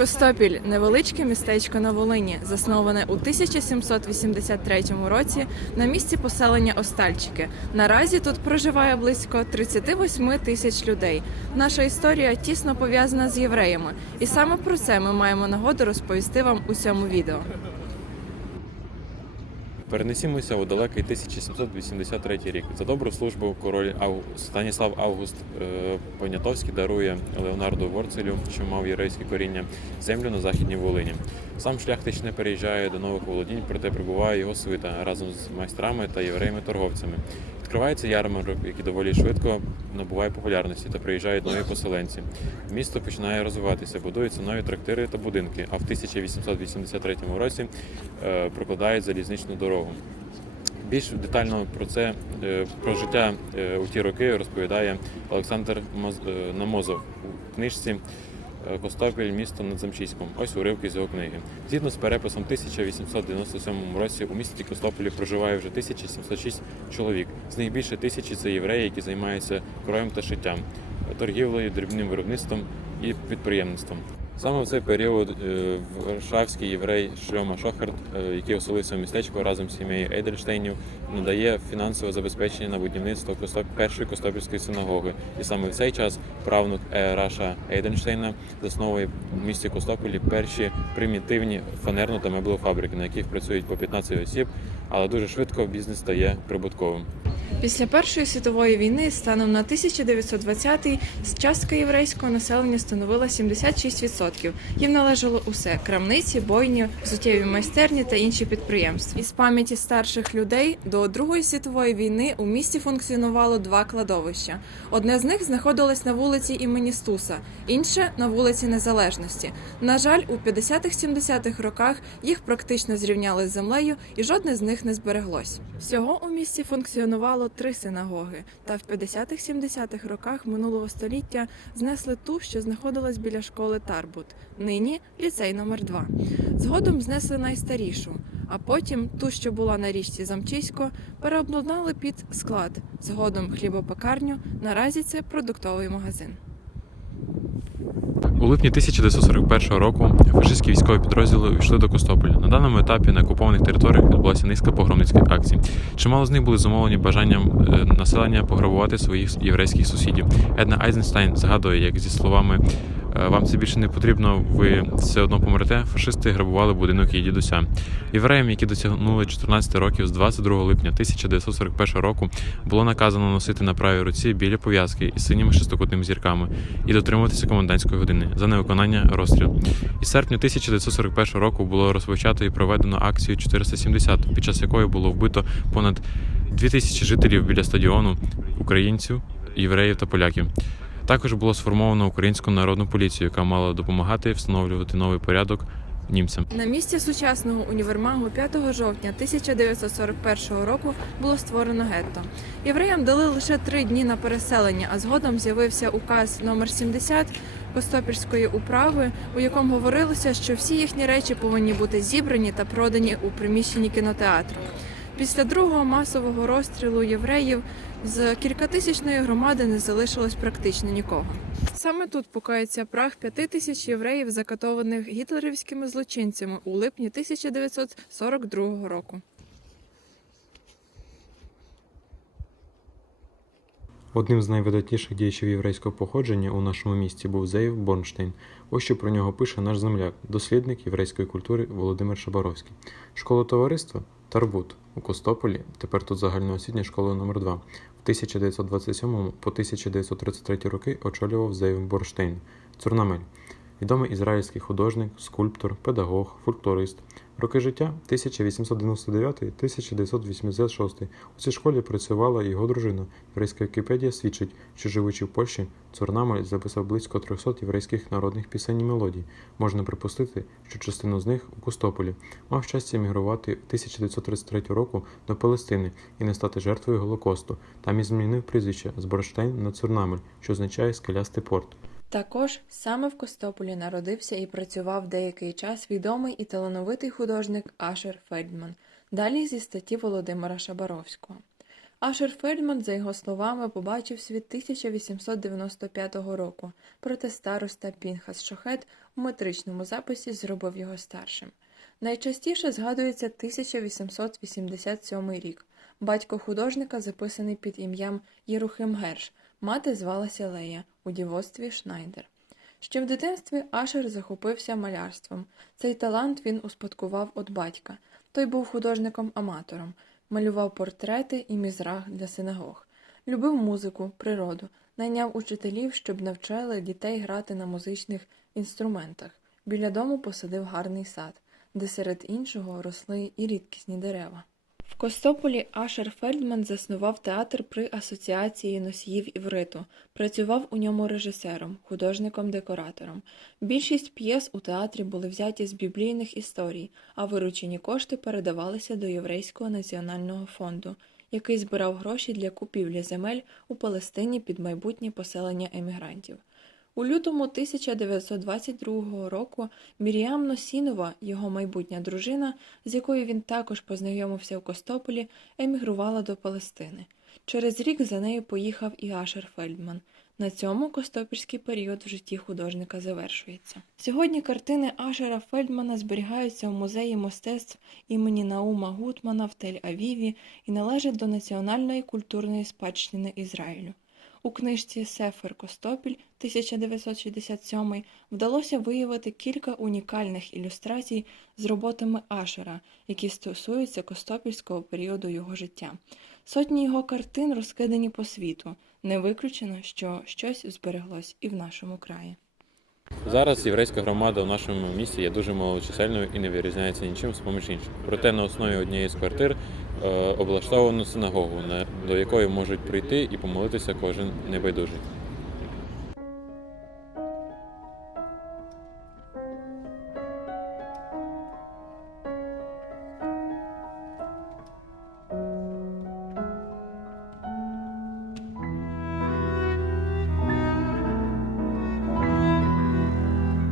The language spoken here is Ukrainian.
Костопіль невеличке містечко на Волині, засноване у 1783 році на місці поселення Остальчики. Наразі тут проживає близько 38 тисяч людей. Наша історія тісно пов'язана з євреями, і саме про це ми маємо нагоду розповісти вам у цьому відео. Перенесімося у далекий 1783 рік. За добру службу король Ав... Станіслав Август е, Понятовський дарує Леонарду Ворцелю, що мав єврейське коріння, землю на західній Волині. Сам шляхтич не переїжджає до нових володінь, проте прибуває його свита разом з майстрами та євреями-торговцями. Відкривається ярмарок, який доволі швидко набуває популярності та приїжджають нові поселенці. Місто починає розвиватися, будуються нові трактири та будинки. А в 1883 році е, прокладають залізничну дорогу. Більш детально про це е, про життя е, у ті роки розповідає Олександр Моз- Намозов у книжці Костопіль, місто над Замчиськом. Ось уривки з його книги. Згідно з переписом 1897 році у місті Костополі проживає вже 1706 чоловік. З них більше тисячі це євреї, які займаються кроєм та шиттям, торгівлею, дрібним виробництвом і підприємництвом. Саме в цей період е, варшавський єврей Шльома Шохарт, е, який оселився в містечко разом з сім'єю Ейдельштейнів, надає фінансове забезпечення на будівництво першої Костопільської синагоги. І саме в цей час правнук Е. Раша Ейденштейна засновує в місті Костополі перші примітивні фанерну та меблеву на яких працюють по 15 осіб, але дуже швидко бізнес стає прибутковим. Після Першої світової війни станом на 1920-й частка єврейського населення становила 76%. Їм належало усе: крамниці, бойні, взуттєві майстерні та інші підприємства. Із пам'яті старших людей до Другої світової війни у місті функціонувало два кладовища. Одне з них знаходилось на вулиці імені Стуса, інше на вулиці Незалежності. На жаль, у 50-70-х роках їх практично зрівняли з землею, і жодне з них не збереглось. Всього у місті функціонувало три синагоги, та в 50-70-х роках минулого століття знесли ту, що знаходилась біля школи Тарбут. Нині ліцей номер 2 Згодом знесли найстарішу, а потім ту, що була на річці Замчисько, переобладнали під склад. Згодом хлібопекарню. Наразі це продуктовий магазин. У липні 1941 року фашистські військові підрозділи увійшли до Костополя. На даному етапі на окупованих територіях відбулася низка погромницьких акцій. Чимало з них були зумовлені бажанням е, населення пограбувати своїх єврейських сусідів. Една Айзенштайн згадує, як зі словами «Е, вам це більше не потрібно, ви все одно помрете. Фашисти грабували будинок її дідуся. Євреям, які досягнули 14 років з 22 липня 1941 року, було наказано носити на правій руці білі пов'язки із синіми шестикутними зірками і дотримуватися комендантської години за невиконання розстрілу. Із серпня 1941 року було розпочато і проведено акцію 470, під час якої було вбито понад 2000 жителів біля стадіону українців, євреїв та поляків. Також було сформовано українську народну поліцію, яка мала допомагати встановлювати новий порядок німцям. На місці сучасного універмагу 5 жовтня 1941 року було створено гетто. Євреям дали лише три дні на переселення, а згодом з'явився указ номер 70 Костопільської управи, у якому говорилося, що всі їхні речі повинні бути зібрані та продані у приміщенні кінотеатру. Після другого масового розстрілу євреїв з кількатисячної громади не залишилось практично нікого. Саме тут покоїться прах п'яти тисяч євреїв, закатованих гітлерівськими злочинцями у липні 1942 року. Одним з найвидатніших діячів єврейського походження у нашому місті був Зеїв Борнштейн. Ось що про нього пише наш земляк, дослідник єврейської культури Володимир Шабаровський. Школу товариства Тарбут у Костополі, тепер тут загальноосвітня школа номер 2 В 1927 по 1933 роки очолював Зеїв Борштейн, Цурнамель. Відомий ізраїльський художник, скульптор, педагог, фольклорист. Роки життя 1899-1986. У цій школі працювала його дружина. Єврейська Вікіпедія свідчить, що живучи в Польщі, Цурнамель записав близько 300 єврейських народних пісень і мелодій. Можна припустити, що частину з них у Костополі мав щастя емігрувати 1933 року до Палестини і не стати жертвою Голокосту. Там і змінив прізвище з Борштейн на Цурнамель, що означає скелястий порт. Також саме в Костополі народився і працював деякий час відомий і талановитий художник Ашер Фельдман, далі зі статті Володимира Шабаровського. Ашер Фельдман, за його словами, побачив світ 1895 року, проте староста Пінхас Шохет у метричному записі зробив його старшим. Найчастіше згадується 1887 рік. Батько художника записаний під ім'ям Єрухим Герш, мати звалася Лея, у дівоцтві Шнайдер. Ще в дитинстві Ашер захопився малярством. Цей талант він успадкував від батька. Той був художником-аматором, малював портрети і мізрах для синагог. Любив музику, природу, найняв учителів, щоб навчали дітей грати на музичних інструментах. Біля дому посадив гарний сад, де серед іншого росли і рідкісні дерева. В Костополі Ашер Фельдман заснував театр при асоціації носіїв івриту. Працював у ньому режисером, художником-декоратором. Більшість п'єс у театрі були взяті з біблійних історій, а виручені кошти передавалися до Єврейського національного фонду, який збирав гроші для купівлі земель у Палестині під майбутнє поселення емігрантів. У лютому 1922 року Міріам Носінова, його майбутня дружина, з якою він також познайомився в Костополі, емігрувала до Палестини. Через рік за нею поїхав і Ашер Фельдман. На цьому костопільський період в житті художника завершується. Сьогодні картини Ашера Фельдмана зберігаються у музеї мистецтв імені Наума Гутмана в Тель-Авіві і належать до національної культурної спадщини Ізраїлю. У книжці Сефер Костопіль 1967 вдалося виявити кілька унікальних ілюстрацій з роботами Ашера, які стосуються костопільського періоду його життя. Сотні його картин розкидані по світу. Не виключено, що щось збереглось і в нашому краї. Зараз єврейська громада в нашому місті є дуже малочисельною і не вирізняється нічим з поміж інших. Проте на основі однієї з квартир е, облаштовано синагогу, на- до якої можуть прийти і помолитися кожен небайдужий.